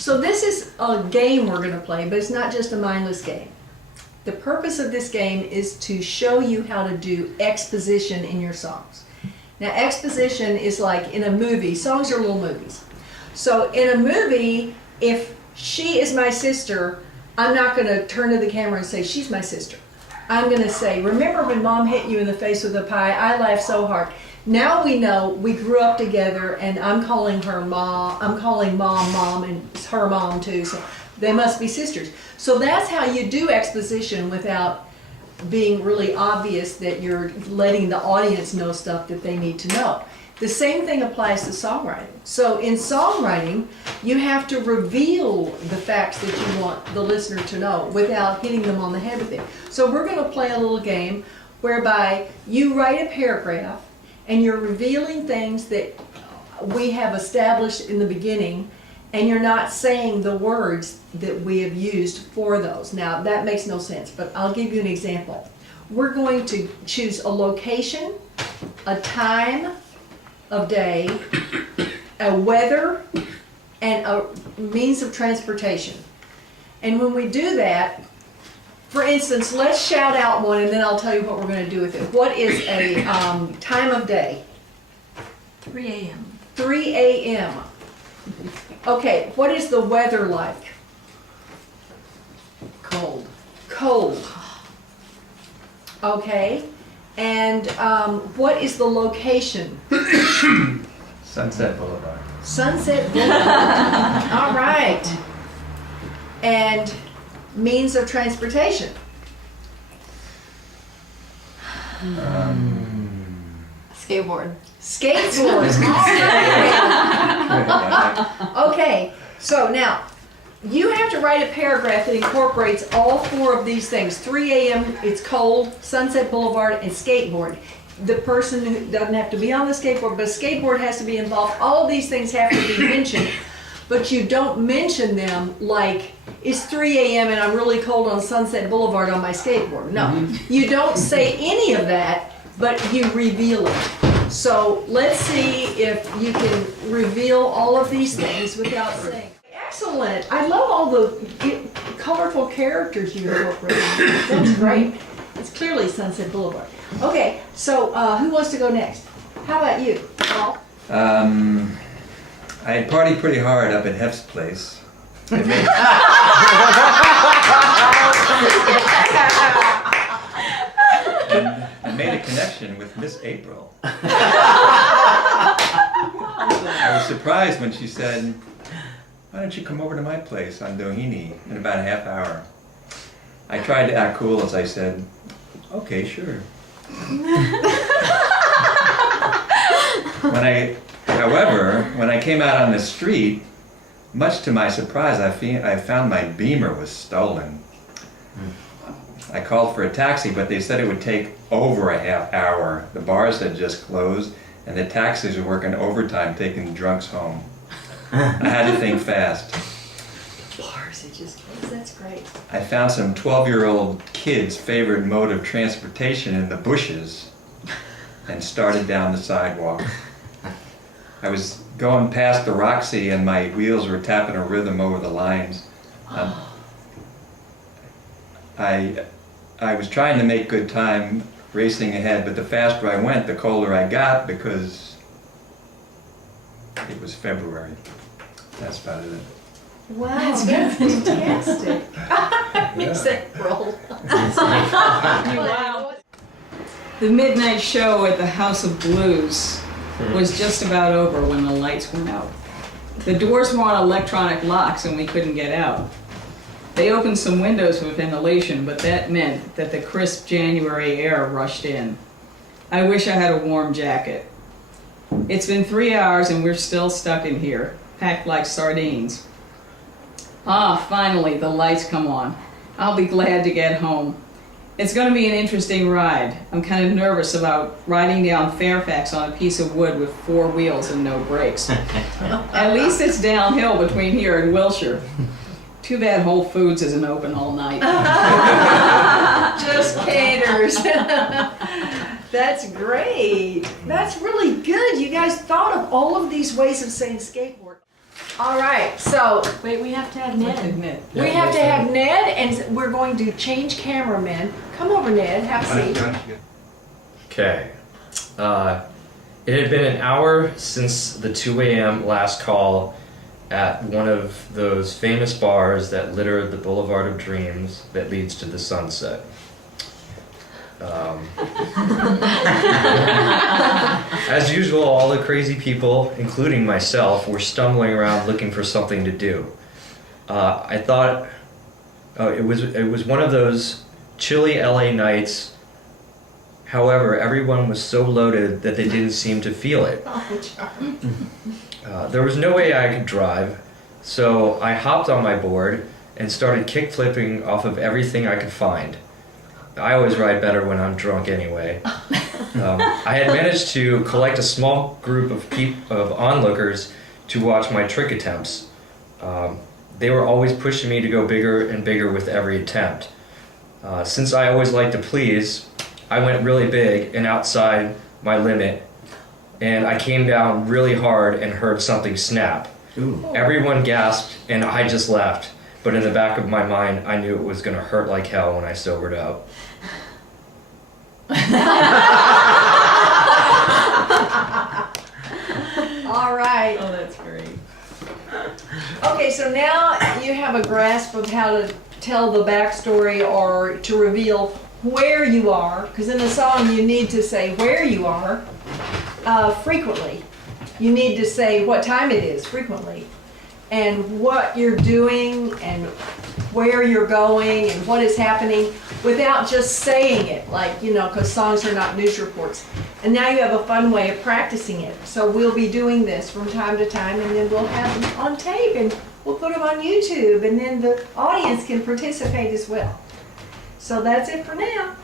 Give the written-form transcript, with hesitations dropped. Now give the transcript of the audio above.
So this is a game we're going to play, but it's not just a mindless game. The purpose of this game is to show you how to do exposition in your songs. Now, exposition is like in a movie. Songs are little movies. So in a movie, if she is my sister, I'm not going to turn to the camera and say, she's my sister. I'm going to say, remember when Mom hit you in the face with a pie? I laughed so hard. Now we know we grew up together, and I'm calling her Mom. I'm calling Mom, Mom, and it's her mom too. So they must be sisters. So that's how you do exposition without being really obvious that you're letting the audience know stuff that they need to know. The same thing applies to songwriting. So in songwriting, you have to reveal the facts that you want the listener to know without hitting them on the head with it. So we're going to play a little game whereby you write a paragraph and you're revealing things that we have established in the beginning, and you're not saying the words that we have used for those. Now, that makes no sense, but I'll give you an example. We're going to choose a location, a time of day, a weather, and a means of transportation. And when we do that, for instance, let's shout out one and then I'll tell you what we're going to do with it. What is a time of day? 3 a.m. 3 a.m. Okay, what is the weather like? Cold. Cold. Okay, and what is the location? Sunset Boulevard. Sunset Boulevard. All right. And means of transportation? Skateboard. Skateboards. Okay, so now you have to write a paragraph that incorporates all four of these things. 3 a.m., it's cold, Sunset Boulevard, and skateboard. The person who doesn't have to be on the skateboard, but skateboard has to be involved. All of these things have to be mentioned, but you don't mention them like it's 3 a.m. and I'm really cold on Sunset Boulevard on my skateboard. No, you don't say any of that, but you reveal it. So let's see if you can reveal all of these things without saying. Excellent. I love all the colorful characters you incorporated. That's great. It's clearly Sunset Boulevard. Okay, so who wants to go next? How about you, Paul? I had partied pretty hard up at Hef's place. I made a connection with Miss April. I was surprised when she said, "Why don't you come over to my place on Doheny in about a half hour?" I tried to act cool as I said, "Okay, sure." However, when I came out on the street, much to my surprise, I found my Beamer was stolen. I called for a taxi, but they said it would take over a half hour. The bars had just closed, and the taxis were working overtime taking drunks home. I had to think fast. Bars, it just closed. That's great. I found some 12-year-old kid's favorite mode of transportation in the bushes and started down the sidewalk. I was going past the Roxy and my wheels were tapping a rhythm over the lines. I was trying to make good time racing ahead, but the faster I went, the colder I got because it was February. That's about it. Wow, that's fantastic. Miss April. Wow. The midnight show at the House of Blues was just about over when the lights went out. The doors were on electronic locks and we couldn't get out. They opened some windows with ventilation, but that meant that the crisp January air rushed in. I wish I had a warm jacket. It's been 3 hours and we're still stuck in here, packed like sardines. Ah, finally, the lights come on. I'll be glad to get home. It's going to be an interesting ride. I'm kind of nervous about riding down Fairfax on a piece of wood with 4 wheels and no brakes. At least it's downhill between here and Wilshire. Too bad Whole Foods isn't open all night. Just caters. That's great. That's really good. You guys thought of all of these ways of saying skateboard. All right, so Wait, we have to have Let's Ned. admit. we have to have Ned, and we're going to change cameramen. Come over, Ned, have a seat. Okay. It had been an hour since the 2 a.m. last call at one of those famous bars that litter the Boulevard of Dreams that leads to the sunset. As usual, all the crazy people, including myself, were stumbling around looking for something to do. I thought it was one of those chilly LA nights. However, everyone was so loaded that they didn't seem to feel it. There was no way I could drive, so I hopped on my board and started kick flipping off of everything I could find. I always ride better when I'm drunk anyway. I had managed to collect a small group of onlookers to watch my trick attempts. They were always pushing me to go bigger and bigger with every attempt. Since I always like to please, I went really big and outside my limit, and I came down really hard and heard something snap. Ooh. Everyone gasped and I just laughed, but in the back of my mind I knew it was going to hurt like hell when I sobered up. All right. Oh, that's great. Okay, so now you have a grasp of how to tell the backstory or to reveal where you are, because in a song you need to say where you are frequently. You need to say what time it is frequently, and what you're doing, and where you're going, and what is happening, without just saying it, like, you know, because songs are not news reports. And now you have a fun way of practicing it. So we'll be doing this from time to time, and then we'll have them on tape, and we'll put them on YouTube, and then the audience can participate as well. So that's it for now.